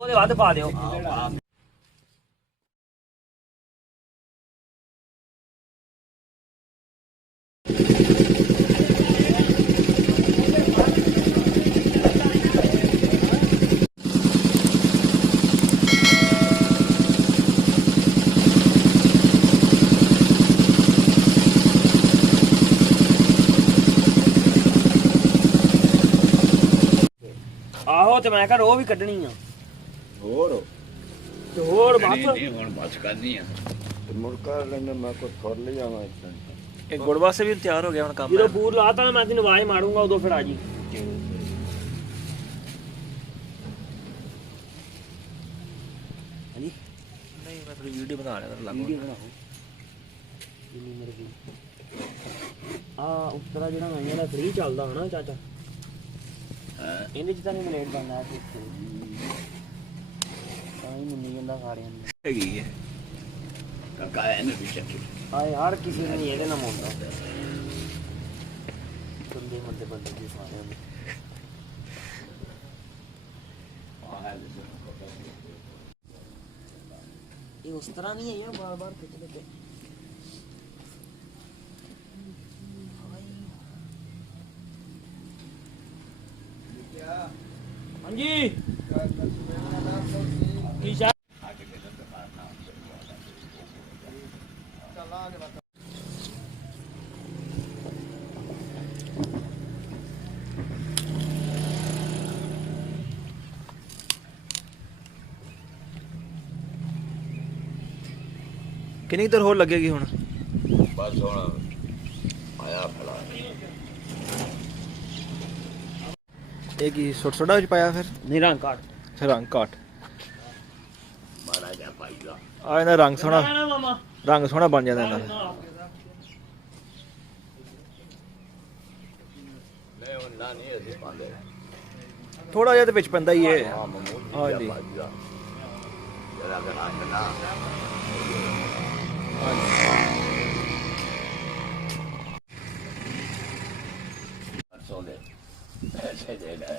ਉਹਦੇ ਵੱਧ ਪਾ ਦਿਓ। ਆਹੋ ਤੇ ਮੈਂ ਕਿਹਾ ਉਹ ਵੀ ਕੱਢਣੀ ਆ ਹੋਰ ਤੇ ਹੋਰ ਬਸ ਨਹੀਂ ਹੁਣ ਬਸ ਕਰਨੀ ਆ ਤੇ ਮੁਰਕਾ ਲੈਣਾ ਮੈਂ ਕੋਈ ਫੜ ਲਈ ਆਵਾਂ ਇਦਾਂ ਇਹ ਗੁੜ ਵਾਸਤੇ ਵੀ ਤਿਆਰ ਹੋ ਗਿਆ ਹੁਣ ਕੰਮ। ਜਦੋਂ ਬੂਰ ਲਾਤਾ ਮੈਂ ਤੈਨੂੰ ਆਵਾਜ਼ ਮਾਰੂੰਗਾ ਉਦੋਂ ਫਿਰ ਆ ਜੀ। ਹਾਂਜੀ ਨਹੀਂ ਮੈਂ ਥੋੜੀ ਵੀਡੀਓ ਬਣਾ ਲਿਆ ਕਰ ਵੀਡੀਓ ਬਣਾਓ ਜਿੰਨੀ ਮਰਜ਼ੀ। ਆ ਉਸ ਤਰ੍ਹਾਂ ਜਿਹੜਾ ਮੈਂ ਇਹਦਾ ਫ੍ਰੀ ਚੱਲਦਾ ਹਨਾ ਚਾਚਾ ਇਹਦੇ ਚ ਤਾਂ ਨਹੀਂ ਮਲੇਟ ਬਣਨਾ ਤਾਂ ਹੀ ਮੁੰਨੀ ਜਾਂਦਾ ਸਾਰਿਆਂ ਨੂੰ ਹੈਗੀ ਹੈ ਕਾਕਾ ਇਹਨੂੰ ਵੀ ਚੱਕੀ ਆਏ ਹਰ ਕਿਸੇ ਨੂੰ ਇਹਦੇ ਨਾਲ ਮੁੰਡਾ ਬੰਦੇ ਬੰਦੇ ਦੀ ਸਾਰਿਆਂ ਨੂੰ ਇਹ ਉਸ ਤਰ੍ਹਾਂ ਨਹੀਂ ਹੈ ਬਾਰ ਬਾਰ ਖਿੱਚ ਲੈਂਦੇ। ਹਾਂਜੀ ਕੀ ਸ਼ਾ ਕਿੰਨੀ ਦੇਰ ਹੋਰ ਲੱਗੇਗੀ ਹੁਣ? ਬਸ ਹੁਣ ਆਇਆ ਫੜਾ ਇਹ ਕੀ ਛੋਟਾ ਵਿੱਚ ਪਾਇਆ ਫਿਰ? ਨਹੀਂ ਰੰਗ ਕਾਟ ਫਿਰ ਰੰਗ ਕਾਟ ਮਾੜਾ ਜਿਹਾ ਪਾਈਦਾ ਆ ਇਹਦਾ ਰੰਗ ਸੋਹਣਾ, ਮਾਮਾ ਰੰਗ ਸੋਹਣਾ ਬਣ ਜਾਂਦਾ ਇਹਨਾਂ ਦਾ। ਨਹੀਂ ਹੁਣ ਨਾ ਨਹੀਂ ਅਸੀਂ ਪਾਉਂਦੇ ਥੋੜਾ ਜਿਹਾ ਤੇ ਵਿੱਚ ਪੈਂਦਾ ਹੀ ਹੈ। ਹਾਂ ਮਮੂਦ ਹਾਂਜੀ। ਪਾਈਦਾ ਜਰਾ ਕਿ ਨਾ ਸੋਲੇ ਐਸੇ ਦੇ ਲੈ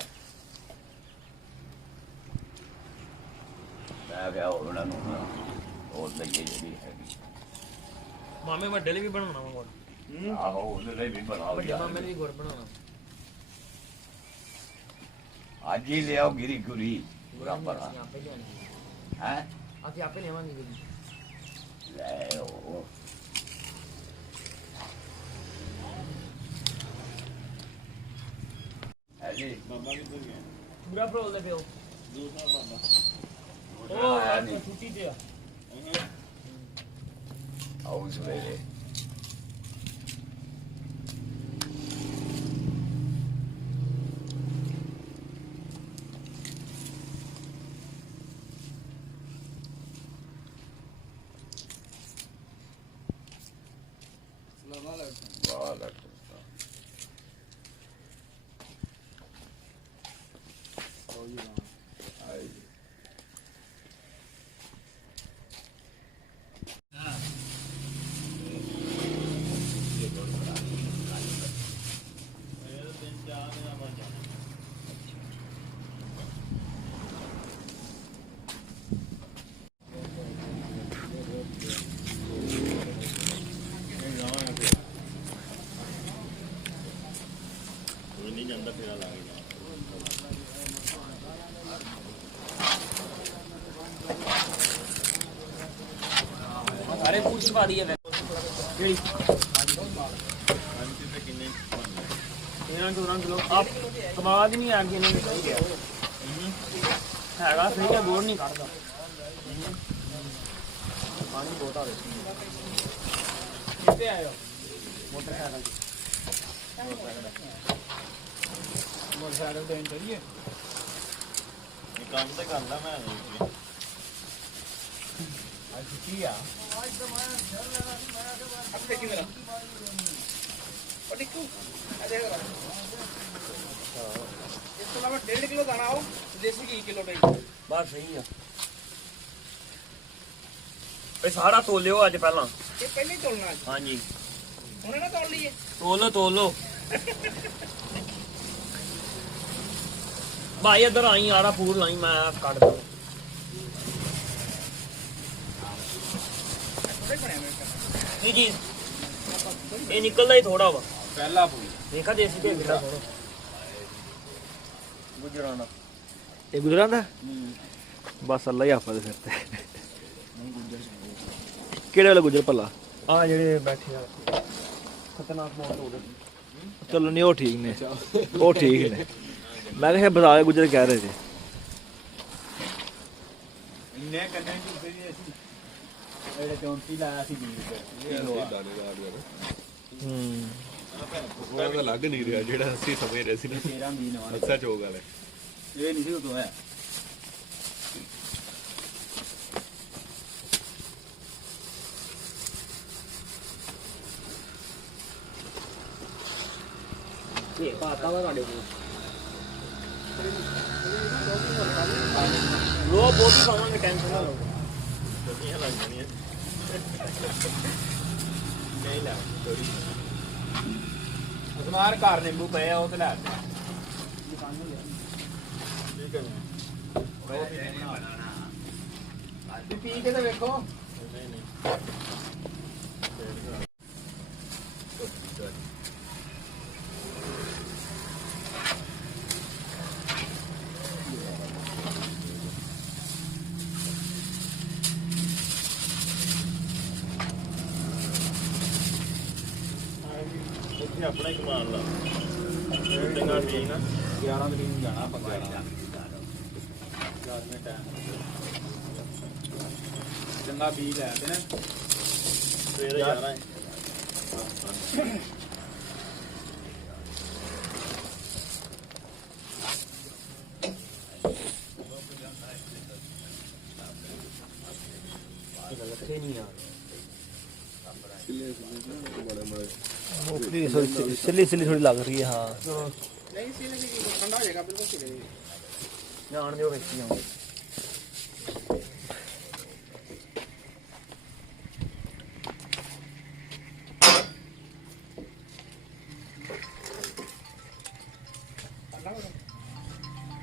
ਮੈਂ ਕਿਹਾ ਉਹਨਾਂ ਨੂੰ ਹੋਰ ਲੱਗੇ ਜਿਹੜੀ ਹੈਗੀ ਮਾਮੇ ਵੱਡੇ ਲਈ ਵੀ ਬਣਾਉਣਾ ਵਾ ਗੁੜ। ਆਹੋ ਉਹਦੇ ਲਈ ਵੀ ਬਣਾਓ ਵੱਡੇ ਮਾਮੇ ਲਈ ਗੁੜ ਬਣਾਉਣਾ। ਅੱਜ ਹੀ ਲਿਆਓ ਗਿਰੀ ਗੁਰੀ ਗੁਰਾ ਪਰਾ ਅਸੀਂ ਆਪੇ ਲਿਆਉਣੀ ਹੈ ਅਸੀਂ ਆਪੇ ਲਿਆਵਾਂਗੇ ਜੀ। ਲੈ ਉਹ ਜੀ ਬਾਬਾ ਕਿੱਧਰ ਗਿਆ ਪੂਰਾ ਫਰੋਲ ਦੇ ਪਿਓ ਦੂਸਰਾ ਬਾਬਾ ਉਹ ਅੱਜ ਛੁੱਟੀ ਤੇ ਆ। ਆਉਂ ਸਵੇਰੇ ਸਾਰੇ ਪੂਛ ਪਾ ਦਈਏ ਫਿਰ ਜਿਹੜੀ ਇਹਨਾਂ ਕਿਲੋ ਆਪ ਕਮਾਦ ਨਹੀਂ ਆ ਗਈ ਇਹਨਾਂ ਨੇ ਸਹੀ ਗਿਆ ਹੈਗਾ ਸਹੀ ਹੈ ਗੋੜ ਨਹੀਂ ਕੱਢਦਾ ਪਾਣੀ ਬਹੁਤ ਆ ਰਿਹਾ ਕਿੱਥੇ ਆਇਓ ਮੋਟਰਸਾਈਕਲ ਤੇ ਇੰਟਰੀਏ ਇਹ ਕੰਮ ਤੇ ਕਰਦਾ ਮੈਂ ਅੱਜ ਕੀ ਆ ਅੱਛਾ ਕੀ ਮੇਰਾ ਉਹ ਟਿੱਕੂ ਆ ਦੇਖ ਰਾ ਇਸ ਤੋਂ ਇਲਾਵਾ 1.5 ਕਿਲੋ ਦਾਣਾ ਆਓ ਦੇਸੀ ਘੀ ਕਿਲੋ ਟਾਈ ਬਸ ਸਹੀ ਆ ਇਹ ਸਾਰਾ ਤੋਲਿਓ ਅੱਜ ਪਹਿਲਾਂ ਇਹ ਪਹਿਲਾਂ ਹੀ ਤੋਲਣਾ ਅੱਜ ਹਾਂਜੀ ਹੁਣੇ ਨਾ ਤੋਲ ਲਈਏ ਤੋਲ ਲੋ भाई इधर आई आड़ा फूल लाई मैं काट दूँ नहीं जी ये निकलता ही थोड़ा वा पहला फूल देखा देसी के बिना थोड़ा गुजराना ਇਹ ਗੁਜਰਾਂ ਦਾ ਬਸ ਅੱਲਾ ਹੀ ਆਪਾਂ ਦੇ ਸਿਰ ਤੇ ਕਿਹੜੇ ਵਾਲੇ ਗੁਜਰ ਭਲਾ ਆ ਜਿਹੜੇ ਬੈਠੇ ਆ ਖਤਰਨਾਕ ਮੌਤ ਹੋ ਗਈ ਚਲੋ ਨਹੀਂ ਉਹ ਠੀਕ ਨੇ ਉਹ ਠੀਕ ਨੇ ਮੈਂ ਕਿਹਾ ਬਤਾ ਦੇ ਗੁਜਰ ਕਹਿ ਰਹੇ ਸੀ ਇੰਨੇ ਕੰਨਾਂ ਚ ਉੱਤੇ ਨਹੀਂ ਅਸੀਂ ਇਹਦੇ 34 ਲਾਇਆ ਸੀ ਵੀਰ ਤੇ ਉਹ ਤਾਂ ਲੱਗ ਨਹੀਂ ਰਿਹਾ ਜਿਹੜਾ ਅਸੀਂ ਸਮਝ ਰਹੇ ਸੀ ਨਾ 13 20 ਨਵਾਂ ਅੱਛਾ ਚੋਗ ਵਾਲੇ ਇਹ ਨਹੀਂ ਸੀ ਉਦੋਂ ਹੈ ਇਹ ਪਾਤਾ ਵਾ ਤੁਹਾਡੇ ਕੋਲ ਲੋ ਬਹੁਤ ਹੀ ਪਾਵਾਂਗੇ ਟੈਨਸ਼ਨ ਨਾ ਲਓ ਛੋਟੀਆਂ ਲੱਗ ਜਾਣੀਆਂ ਨਹੀਂ ਲੱਗ ਥੋੜੀ ਅਸਮਾਰ ਘਰ ਨਿੰਬੂ ਪਏ ਆ ਉਹ ਤੇ ਲੈ ਆ ਠੀਕ ਹੈ ਪੀ ਕੇ ਤੇ ਵੇਖੋ ਨਹੀਂ ਨਹੀਂ ਇੱਥੇ ਆਪਣਾ ਹੀ ਕਮਾਲ ਲਾ ਚੰਗਾ ਠੀਕ ਨਾ 11 ਤਰੀਕ ਨੂੰ ਜਾਣਾ ਆਪਾਂ 11 ਟਾਈਮ ਚੰਗਾ ਬੀਜ ਲੈ ਤੇ ਨਾ ਸਵੇਰੇ ਜਾਣਾ ਹੈ ਲੱਥੇ ਨਹੀਂ ਆ ਸਿੱਲੀ ਸਿੱਲੀ ਥੋੜੀ ਲੱਗ ਰਹੀ ਹੈ ਹਾਂ ਨਹੀਂ ਸੀ ਨਹੀਂ ਠੰਡਾ ਹੋ ਜਾਏਗਾ ਬਿਲਕੁਲ ਸਿਰੇ ਜਾਣ ਦਿਓ ਵੇਖੀ ਆਉਂਦੇ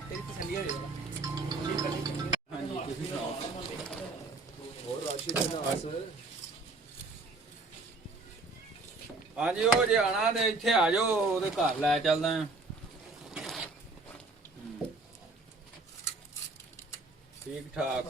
ਤੇਰੀ ਤਸੱਲੀ ਹੋ ਜਾਏਗਾ ਹਾਂਜੀ ਤੁਸੀਂ ਸੁਣਾਓ ਹੋਰ ਰਾਸ਼ੀ ਦੇ ਨਾਸ ਹਾਂਜੀ ਉਹ ਜੇ ਆਣਾ ਤੇ ਇੱਥੇ ਆ ਜਾਓ ਉਹਦੇ ਘਰ ਲੈ ਚੱਲਦਾ ਆ ਠੀਕ ਠਾਕ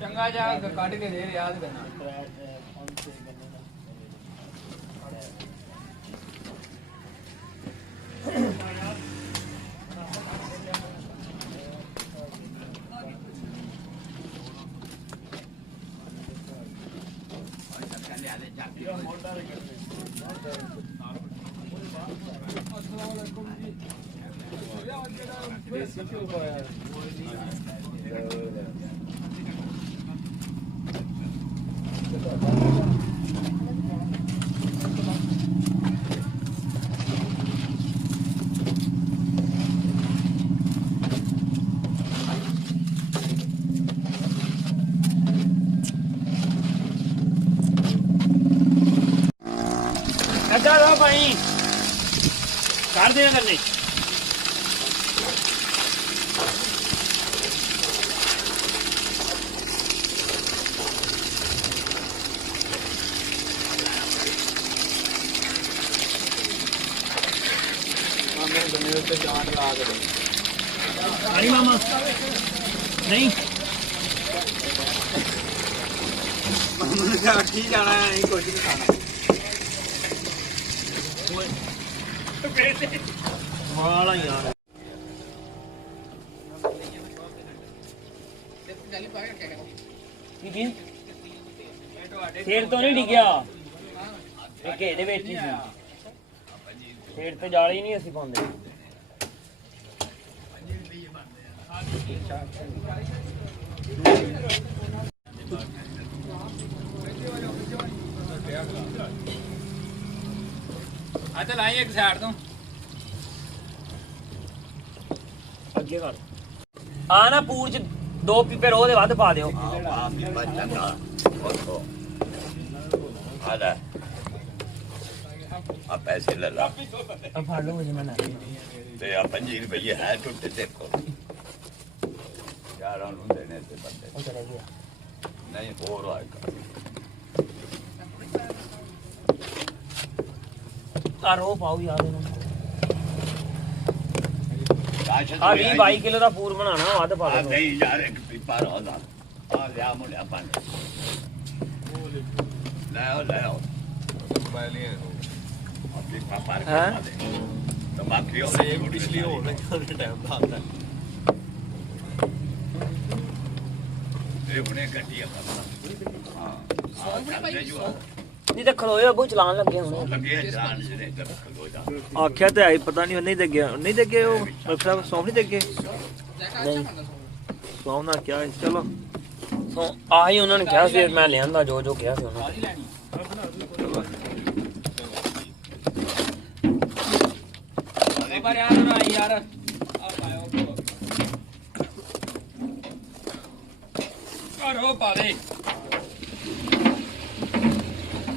ਚੰਗਾ ਜਾ ਕੱਢ ਕੇ ਦੇ ਯਾਦ ਕਰਨਾ ਇੱਧਰ ਆ ਭਾਈ ਕਰ ਦਿਆ ਕਰਨੇ ਮਾਮੇ ਗੰਨੇ ਉੱਤੇ ਜਾਂਟ ਲਾ ਕੇ ਦੇ ਅਰੇ ਮਾਮਾ ਨਹੀਂ ਮਾਮੇ ਨੇ ਕਿਹਾ ਕੀ ਜਾਣਾ ਹੈ ਨਹੀਂ ਕੁਝ ਨਹੀਂ ਖਾਣਾ ਵਾਲਾ ਯਾਰ ਕੀ ਕੀ ਸਿਰ ਤੋਂ ਨਹੀਂ ਡਿੱਗਿਆ ਇਹ ਘੇ ਦੇ ਵਿੱਚ ਹੀ ਸੀ ਸਿਰ ਤੇ ਜਾਲੀ ਨਹੀਂ ਅਸੀਂ ਪਾਉਂਦੇ ਆ ਤੇ ਲਾਈ ਇੱਕ ਸਾਈਡ ਤੋਂ ਅੱਗੇ ਕਰ ਆ ਨਾ ਪੂਰ ਚ 2 ਪੀਪੇ ਰੋਹ ਦੇ ਵੱਧ ਪਾ ਦਿਓ ਆ ਵੀ ਚੰਗਾ ਉਹ ਆ ਲੈ ਆ ਪੈਸੇ ਲੈ ਲਾ ਆ ਫੜ ਲਓ ਜੀ ਮੈਂ ਨਾ ਤੇ ਆ 5 ਰੁਪਏ ਹੈ ਟੁੱਟੇ ਤੇ ਕੋ ਯਾਰਾਂ ਨੂੰ ਦੇਣੇ ਤੇ ਬੰਦੇ ਉਹ ਚਲੇ ਗਿਆ ਨਹੀਂ ਹੋਰ ਆਏਗਾ ਆ ਰੋਹ ਪਾਓ ਯਾਰ ਇਹਨੂੰ ਆ ਆ 20-22 ਕਿਲੋ ਦਾ ਪੂਰ ਬਣਾਉਣਾ ਵੱਧ ਪਾ ਦਿਓ ਨਹੀਂ ਯਾਰ ਇੱਕ ਪੀਪਾ ਰੋਦਾ ਆ ਲਿਆ ਮੁੰਡਿਆ ਪਾਣੀ ਲੈ ਆਓ ਮੈਂ ਲਿਆ ਆਪਣੀ ਪਾਪਾ ਹੈਂ? ਤਾਂ ਬਾਕੀ ਉਹ ਪਿਛਲੀ ਹੋ ਗਈ ਟਾਈਮ ਦਾ ਆਉਂਦਾ ਇਹ ਬਣੇ ਗੱਡੀ ਆ ਹਾਂ ਨਹੀਂ ਤਾਂ ਖਲੋਇਓ ਅੱਗੋਂ ਚਲਾਉਣ ਲੱਗੇ ਹੁਣ ਲੱਗੇ ਜਾਣ ਜਿਹੜੇ ਕਰ ਖਲੋ ਜਾ ਆਖਿਆ ਤੇ ਆਈ ਪਤਾ ਨਹੀਂ ਨਹੀਂ ਲੱਗਿਆ ਨਹੀਂ ਲੱਗੇ ਉਹ ਮਤਲਬ ਸੌਂਫ ਨਹੀਂ ਲੱਗੇ ਨਹੀਂ ਸੌਂਫ ਨਾਲ ਕਿਹਾ ਸੀ, ਚਲੋ ਸੋ ਆਹੀ ਉਹਨਾਂ ਨੇ ਕਿਹਾ ਸੀ ਮੈਂ ਲਿਆਂਦਾ ਜੋ ਜੋ ਕਿਹਾ ਸੀ ਉਹਨਾਂ ਨੇ ਪਰ ਯਾਰ ਨਾ ਯਾਰ ਆ ਪਾਇਓ ਕਰੋ ਪਾ ਦੇ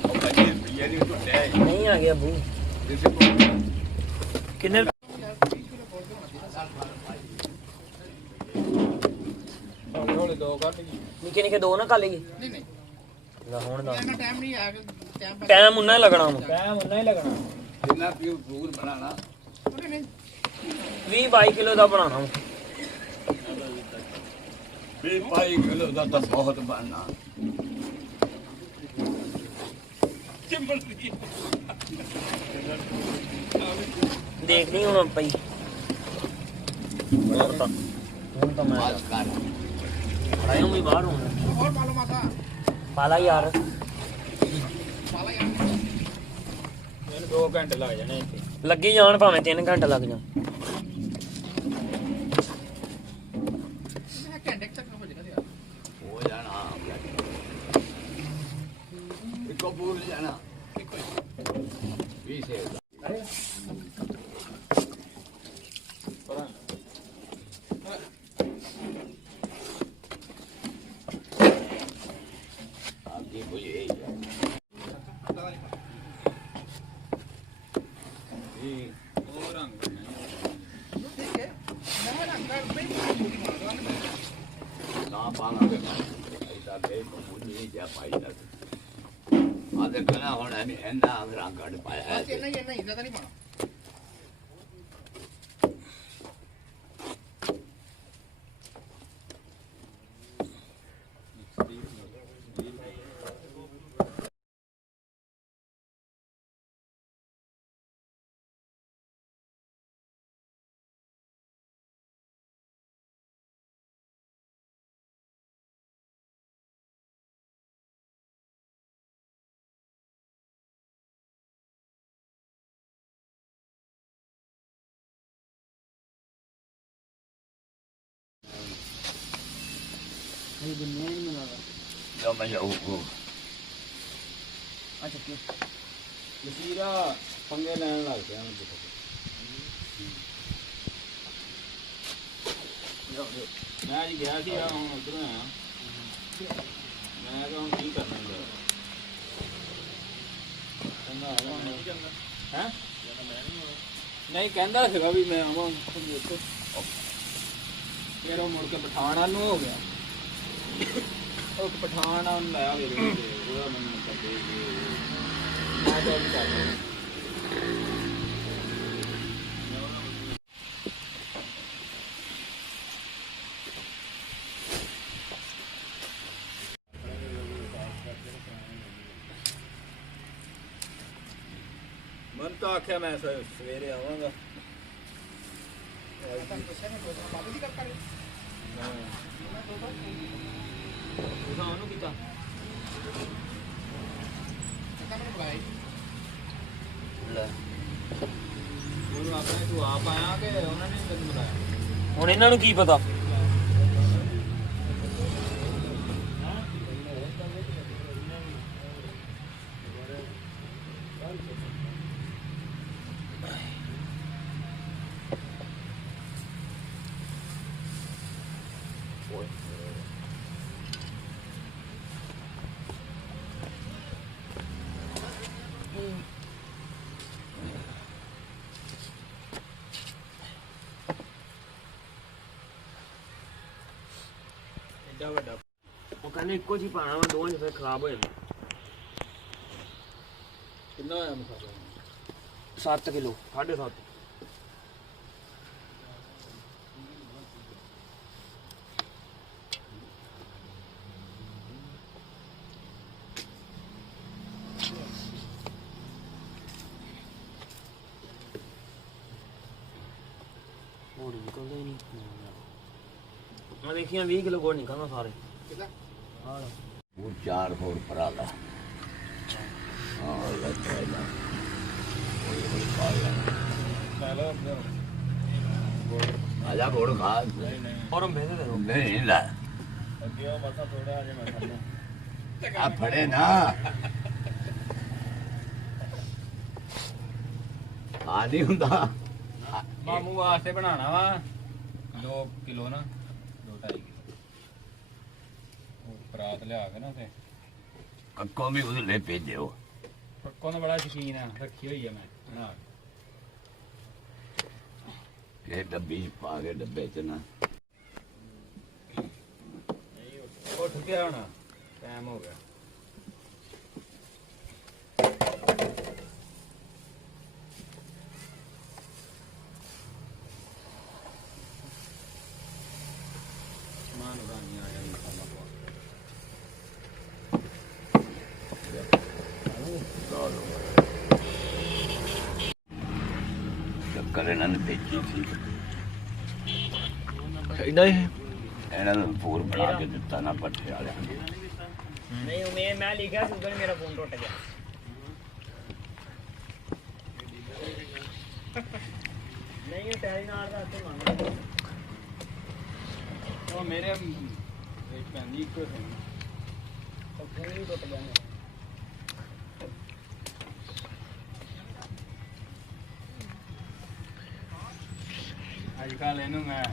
ਉਹ ਬੱਚੇ ਪੀਏ ਨਹੀਂ ਟੁੱਟਿਆ ਨਹੀਂ ਆ ਗਿਆ ਬੂ ਕਿੰਨੇ ਹੌਲੇ ਦੋ ਕੱਢ ਗਈ ਨਿੱਕੇ ਨਿੱਕੇ ਦੋ ਨਾ ਕਰ ਲਈਏ ਨਹੀਂ ਨਹੀਂ ਲੈ ਹੁਣ ਦਾ ਟਾਈਮ ਨਹੀਂ ਆ ਟਾਈਮ ਉਨਾ ਹੀ ਲੱਗਣਾ ਵਾ ਟਾਈਮ ਉਨਾ ਹੀ ਲੱਗਣਾ ਜਿੰਨਾ ਪਿਓ ਦੂਰ ਬਣਾਣਾ 20-22 ਕਿਲੋ ਦਾ ਬਣਾਉਣਾ ਵਾ ਵੀ ਭਾਈ ਕਿਲੋ ਦਾ ਤਾਂ ਬਹੁਤ ਬਣਨਾ ਦੇਖਣੀ ਹੁਣ ਪਈ ਹੁਣ ਤਾਂ ਮੈਂ ਬਾਤ ਕਰ ਆਇਆ ਵੀ ਬਾਹਰ ਹੁਣ ਹੋਰ ਪਾ ਲਓ ਮਾਤਾ ਪਾਲਾ ਯਾਰ ਪਾ ਲਾ ਯਾਰ ਇਹਨੂੰ 2 ਘੰਟੇ ਲੱਗ ਜਾਣੇ ਇੱਥੇ ਲੱਗੀ ਜਾਣ ਭਾਵੇਂ 3 ਘੰਟੇ ਲੱਗ ਜਾਣ ਮੈਂ ਘੰਟੇ ਤੱਕ ਹੋ ਜਾਏਗਾ ਯਾਰ ਹੋ ਜਾਣਾ ਇੱਕੋ ਪੂਰ ਜਾਣਾ ਵੀ ਸੇ ਆਗੇ ਕੋਈ ਇਹ ਉਹ ਰੰਗ ਠੀਕ ਹੈ ਮੈਂ ਰੰਗ ਕਰ ਬਈ ਨਾ ਪਾਣਾ ਦੇ ਐਸਾ ਦੇ ਮੁੰਡੀ ਜਾਂ ਪਾਈ ਨਾ ਆ ਦੇ ਕਨਾ ਹੁਣ ਐਵੇਂ ਇੰਨਾ ਰੰਗ ਕੱਢ ਪਾਇਆ ਹੈ ਇੰਨਾ ਹੀ ਜ਼ਿਆਦਾ ਨਹੀਂ ਪਾਣਾ ਜੋ ਮੈਂ ਉਹ ਅੱਛਾ ਕੀ ਲਸੀਰਾ ਪੰਗੇ ਲੈਣ ਲੱਗ ਪਿਆ ਮੈਂ ਮੈਂ ਜੀ ਗਿਆ ਸੀ ਆ ਹੁਣ ਉਧਰੋਂ ਆਇਆ ਮੈਂ ਤਾਂ ਹੁਣ ਕੀ ਕਰਨਾ ਹੈ ਕਹਿੰਦਾ ਹੈ ਨਹੀਂ ਕਹਿੰਦਾ ਸੀਗਾ ਵੀ ਮੈਂ ਆਵਾਂ ਉੱਥੇ ਫਿਰ ਉਹ ਮੁੜ ਕੇ ਪਠਾਨ ਵੱਲ ਨੂੰ ਹੋ ਗਿਆ ਉਹ ਪਠਾਨ ਨਾਲ ਲਾਇਆ ਮੇਰੇ ਉਹਦਾ ਮੈਨੂੰ ਪਤਾ ਮੈਂ ਤਾਂ ਵੀ ਕਰਦਾ ਮਨ ਤਾਂ ਆਖਿਆ ਮੈਂ ਸਵੇਰੇ ਆਵਾਂਗਾ ਤਾਂ ਕੁਛ ਨਹੀਂ ਬਾਬੂ ਦੀ ਗੱਲ ਕਰ ਰਹੇ ਤੁਸੀਂ ਉਹਨੂੰ ਕੀਤਾ ਲੈ ਉਹਨੂੰ ਆਪਣੇ ਤੂੰ ਆਪ ਆਇਆ ਕਿ ਉਹਨਾਂ ਨੇ ਤੈਨੂੰ ਬੁਲਾਇਆ ਹੁਣ ਇਹਨਾਂ ਨੂੰ ਕੀ ਪਤਾ ਐਡਾ ਵੱਡਾ ਉਹ ਕਹਿੰਦੇ ਇੱਕੋ ਜੀ ਪਾਣਾ ਵਾ ਦੋਵਾਂ ਚ ਫਿਰ ਖਰਾਬ ਹੋ ਜਾਂਦਾ ਕਿੰਨਾ ਹੋਇਆ ਮਸਾਲਾ 7 ਕਿਲੋ 7.5 ਹੋਰ ਨਿਕਲਦਾ ਹੀ ਨਹੀਂ ਮੈਂ ਦੇਖਿਆ 20 ਕਿਲੋ ਗੋੜ ਨਿਕਲਣਾ ਸਾਰੇ ਹਾਂ ਉਹ 4 ਹੋਰ ਭਰਾ ਲਾ ਹਾਂ ਲੱਗਾ ਲੈ ਉਹ ਪਾ ਲੈ ਆਜਾ ਗੋੜ ਖਾ ਔਰ ਭੇਜ ਦੇ ਦੋ ਨਹੀਂ ਲੈ ਅੱਗੇ ਉਹ ਮਸਾ ਥੋੜਾ ਅਜੇ ਮੈਂ ਖਾਣਾ ਆ ਫੜੇ ਨਾ ਆ ਨਹੀਂ ਹੁੰਦਾ ਮਾਮੂ ਵਾਸਤੇ ਬਣਾਉਣਾ ਵਾ 2 ਕਿਲੋ ਨਾ 2.5 ਕਿਲੋ ਉਹ ਪਰਾਤ ਲਿਆ ਕੇ ਨਾ ਤੇ ਕੱਕੋ ਵੀ ਉਹਦੇ ਲੈ ਭੇਜਿਓ ਪੱਕੋਂ ਦਾ ਬੜਾ ਸ਼ੌਕੀਨ ਆ ਰੱਖੀ ਹੋਈ ਆ ਮੈਂ ਬਣਾ ਕੇ ਇਹ ਡੱਬੀ 'ਚ ਪਾ ਕੇ ਡੱਬੇ 'ਚ ਨਾ ਉੱਠ ਗਿਆ ਹੁਣ ਟਾਈਮ ਹੋ ਗਿਆ ਸਮਾਨ ਉਡਾਨੀ ਆ ਗਿਆ ਮਸਾਲਾ ਪਾ ਚੱਕਰ ਇਹਨਾਂ ਨੇ ਭੇਜੀ ਸੀ ਇੰਨਾ ਹੀ ਇਹਨਾਂ ਨੂੰ ਪੂਰ ਬਣਾ ਕੇ ਦਿੱਤਾ ਨਾ ਪੱਠੇ ਵਾਲਿਆਂ ਨੇ ਨਹੀਂ ਮੈਂ ਲਿਖਿਆ ਸੀ ਉਦੋਂ ਮੇਰਾ ਫੋਨ ਟੁੱਟ ਗਿਆ ਨਹੀਂ ਟੈਰੀ ਨਾਲ ਦਾ ਤੇ ਮੰਗਦਾ ਉਹ ਮੇਰੇ ਵਿੱਚ ਪੈਂਦੀ ਇੱਕੋ ਸੀ ਉਹ ਫੋਨ ਹੀ ਟੁੱਟ ਗਿਆ ਮੇਰਾ ਅੱਜ ਕੱਲ ਇਹਨੂੰ ਮੈਂ